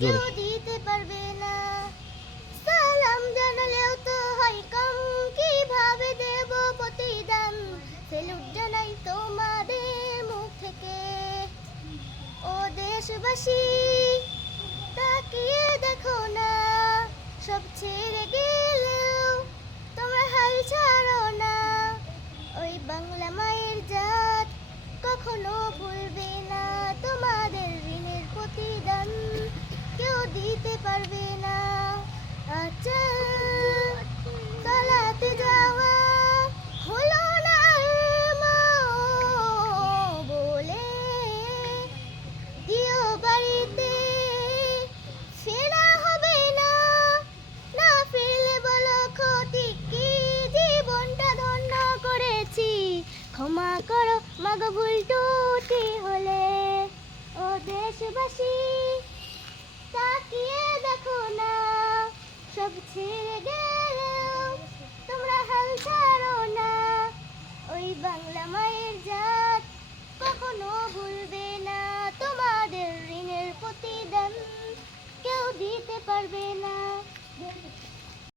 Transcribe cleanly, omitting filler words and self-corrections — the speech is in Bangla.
কেউ জোরে। দিতে পারবে না। সালাম জানালেও তো হয় কম, কিভাবে দেব প্রতিদান? সেলুট জানাই তোমাদের মুখ থেকে। ও দেশবাসী, তাকিয়ে দেখো না, সব ছেড়ে গেলেও তোমরা হাল ছাড়ো না। ওই বাংলা মায়ের জাত কখনো ভুলবে না, তোমাদের ঋণের প্রতিদান কেউ দিতে পারবে না। আচ্ছা, তলাতে যাওয়া হলো না আর মা বলে, দিও বাড়িতে ফেরা হবে না। না ফিরলে বলো ক্ষতি কি, জীবনটা ধন্য করেছি। ক্ষমা করো মাগো ভুল টুটি হলে। ও দেশবাসী, তাকিয়ে দেখো না, সব ছেড়ে গেলেও তোমরা হাল ছাড়ো না। ওই বাংলা মায়ের জাত কখনো ভুলবে না, তোমাদের ঋণের প্রতিদান কেউ দিতে পারবে না।